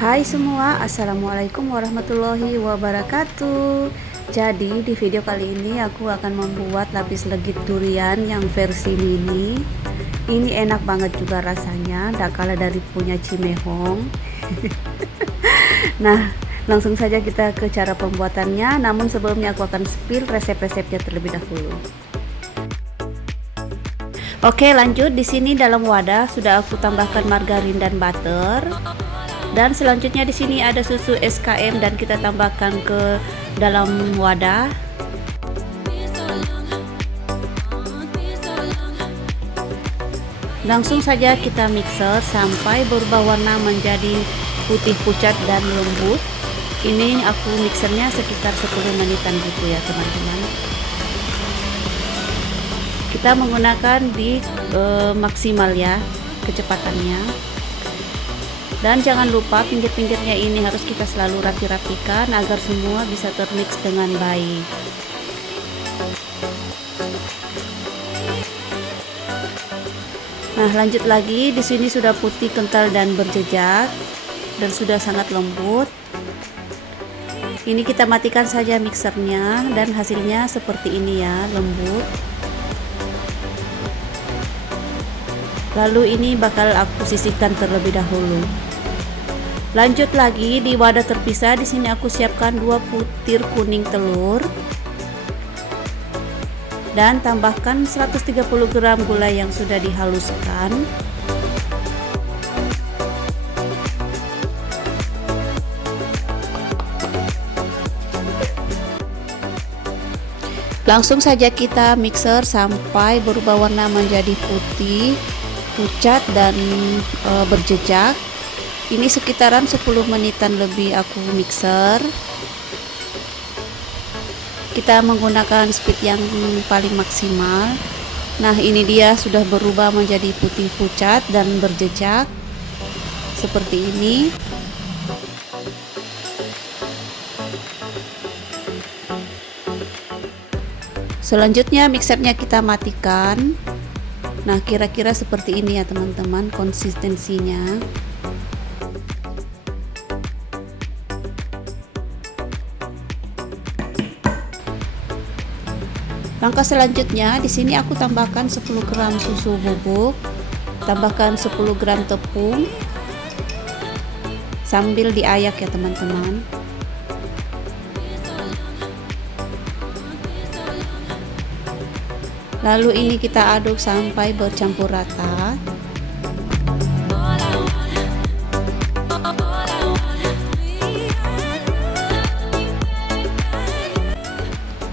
Hai semua, Assalamualaikum warahmatullahi wabarakatuh. Jadi di video kali ini aku akan membuat lapis legit durian yang versi mini. Ini enak banget juga rasanya, tak kalah dari punya Cimehong. Nah, langsung saja kita ke cara pembuatannya. Namun sebelumnya aku akan spill resep-resepnya terlebih dahulu. Oke, lanjut. Di sini dalam wadah sudah aku tambahkan margarin dan butter. Dan selanjutnya di sini ada susu SKM dan kita tambahkan ke dalam wadah. Langsung saja kita mixer sampai berubah warna menjadi putih pucat dan lembut. Ini aku mixernya sekitar 10 menitan gitu ya teman-teman. Kita menggunakan di maksimal ya kecepatannya. Dan jangan lupa pinggir-pinggirnya ini harus kita selalu rapi-rapikan agar semua bisa termix dengan baik. Nah, lanjut lagi. Di sini sudah putih, kental dan berjejak dan sudah sangat lembut. Ini kita matikan saja mixernya dan hasilnya seperti ini ya, lembut. Lalu ini bakal aku sisihkan terlebih dahulu. Lanjut lagi di wadah terpisah. Di sini aku siapkan 2 butir kuning telur dan tambahkan 130 gram gula yang sudah dihaluskan. Langsung saja kita mixer sampai berubah warna menjadi putih, pucat dan berjejak. Ini sekitaran 10 menitan lebih aku mixer. Kita menggunakan speed yang paling maksimal. Nah, ini dia sudah berubah menjadi putih pucat dan berjejak seperti ini. Selanjutnya mixernya kita matikan. Nah, kira-kira seperti ini ya teman-teman konsistensinya. Langkah selanjutnya di sini aku tambahkan 10 gram susu bubuk, tambahkan 10 gram tepung sambil diayak ya teman-teman. Lalu ini kita aduk sampai bercampur rata.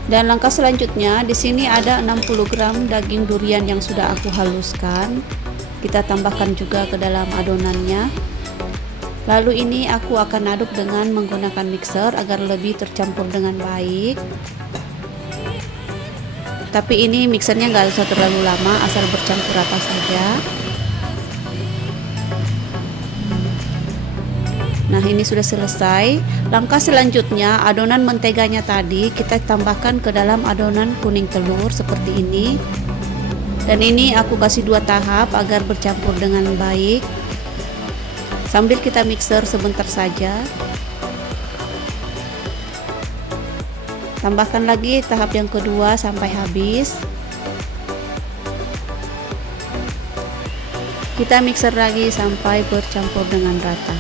Dan langkah selanjutnya di sini ada 60 gram daging durian yang sudah aku haluskan. Kita tambahkan juga ke dalam adonannya. Lalu ini aku akan aduk dengan menggunakan mixer agar lebih tercampur dengan baik. Tapi ini mixernya nggak usah terlalu lama, asal bercampur rata saja. Nah, ini sudah selesai. Langkah selanjutnya adonan menteganya tadi kita tambahkan ke dalam adonan kuning telur seperti ini. Dan ini aku kasih 2 tahap agar bercampur dengan baik. Sambil kita mixer sebentar saja. Tambahkan lagi tahap yang kedua sampai habis. Kita mixer lagi sampai bercampur dengan rata.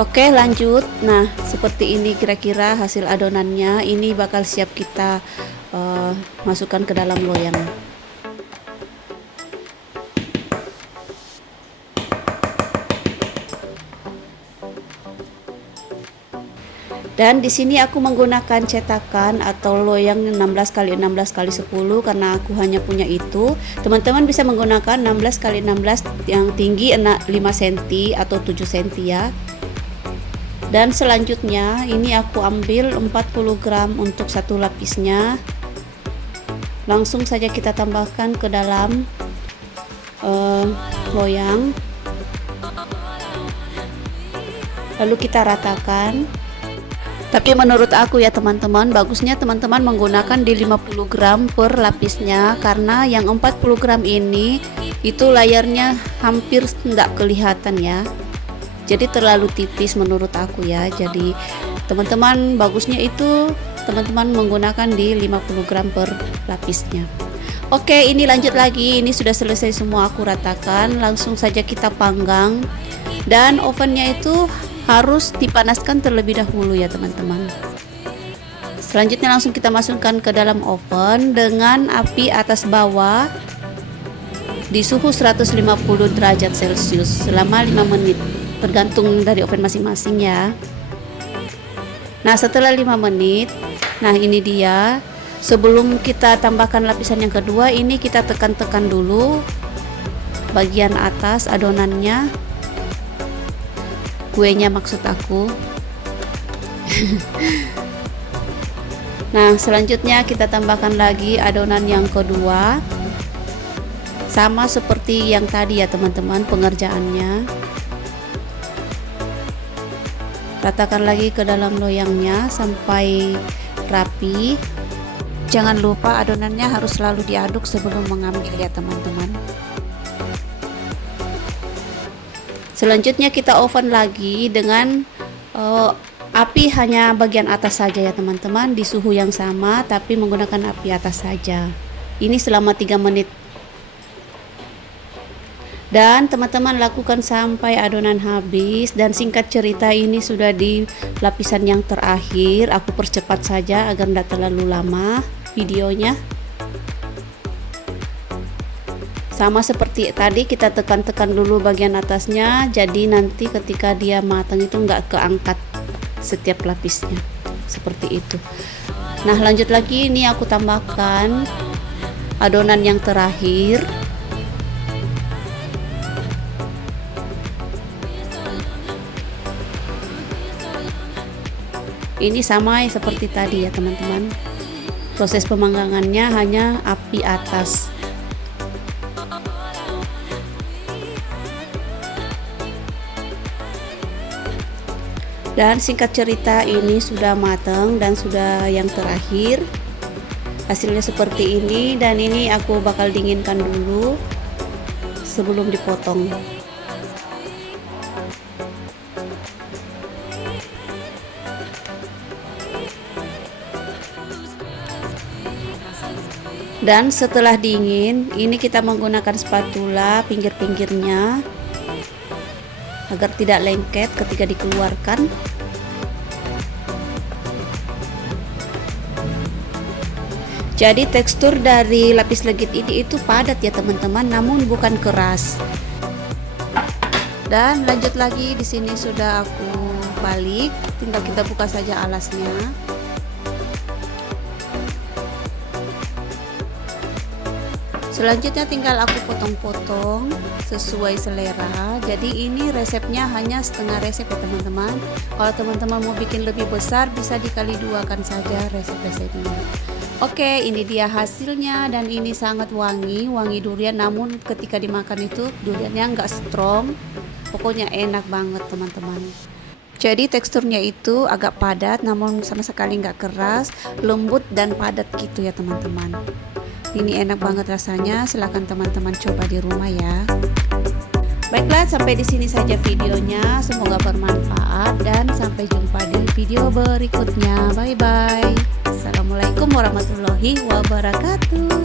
Oke, lanjut. Nah, seperti ini kira-kira hasil adonannya. Ini bakal siap kita masukkan ke dalam loyang. Dan di sini aku menggunakan cetakan atau loyang 16 x 16 x 10 karena aku hanya punya itu. Teman-teman bisa menggunakan 16 x 16 yang tinggi 5 cm atau 7 cm ya. Dan selanjutnya ini aku ambil 40 gram untuk satu lapisnya. Langsung saja kita tambahkan ke dalam loyang. Lalu kita ratakan. Tapi menurut aku ya teman-teman, bagusnya teman-teman menggunakan di 50 gram per lapisnya, karena yang 40 gram ini itu layarnya hampir nggak kelihatan ya, jadi terlalu tipis menurut aku ya. Jadi teman-teman bagusnya itu teman-teman menggunakan di 50 gram per lapisnya. Oke, ini lanjut lagi, ini sudah selesai semua aku ratakan, langsung saja kita panggang. Dan ovennya itu harus dipanaskan terlebih dahulu ya teman-teman. Selanjutnya langsung kita masukkan ke dalam oven dengan api atas bawah di suhu 150 derajat Celcius selama 5 menit, tergantung dari oven masing-masing ya. Nah, setelah 5 menit, nah ini dia. Sebelum kita tambahkan lapisan yang kedua, ini kita tekan-tekan dulu bagian atas adonannya, kuenya maksud aku. Nah, selanjutnya kita tambahkan lagi adonan yang kedua, sama seperti yang tadi ya teman-teman pengerjaannya. Ratakan lagi ke dalam loyangnya sampai rapi. Jangan lupa adonannya harus selalu diaduk sebelum mengambil ya teman-teman. Selanjutnya kita oven lagi dengan api hanya bagian atas saja ya teman-teman, di suhu yang sama tapi menggunakan api atas saja. Ini selama 3 menit. Dan teman-teman lakukan sampai adonan habis. Dan singkat cerita, ini sudah di lapisan yang terakhir. Aku percepat saja agar tidak terlalu lama videonya. Sama seperti tadi, kita tekan-tekan dulu bagian atasnya, jadi nanti ketika dia matang itu nggak keangkat setiap lapisnya, seperti itu. Nah, lanjut lagi, ini aku tambahkan adonan yang terakhir. Ini sama seperti tadi ya teman-teman, proses pemanggangannya hanya api atas. Dan singkat cerita, ini sudah matang dan sudah yang terakhir. Hasilnya seperti ini, dan ini aku bakal dinginkan dulu sebelum dipotong. Dan setelah dingin, ini kita menggunakan spatula pinggir-pinggirnya agar tidak lengket ketika dikeluarkan. Jadi tekstur dari lapis legit ini itu padat ya teman-teman, namun bukan keras. Dan lanjut lagi, di sini sudah aku balik, tinggal kita buka saja alasnya. Selanjutnya tinggal aku potong-potong sesuai selera. Jadi ini resepnya hanya setengah resep ya teman-teman. Kalau teman-teman mau bikin lebih besar, bisa dikali duakan saja resep-resepnya. Oke, ini dia hasilnya, dan ini sangat wangi durian. Namun ketika dimakan itu duriannya nggak strong, pokoknya enak banget teman-teman. Jadi teksturnya itu agak padat, namun sama sekali nggak keras, lembut dan padat gitu ya teman-teman. Ini enak banget rasanya, silahkan teman-teman coba di rumah ya. Baiklah, sampai di sini saja videonya, semoga bermanfaat dan sampai jumpa di video berikutnya. Bye bye. Assalamualaikum warahmatullahi wabarakatuh.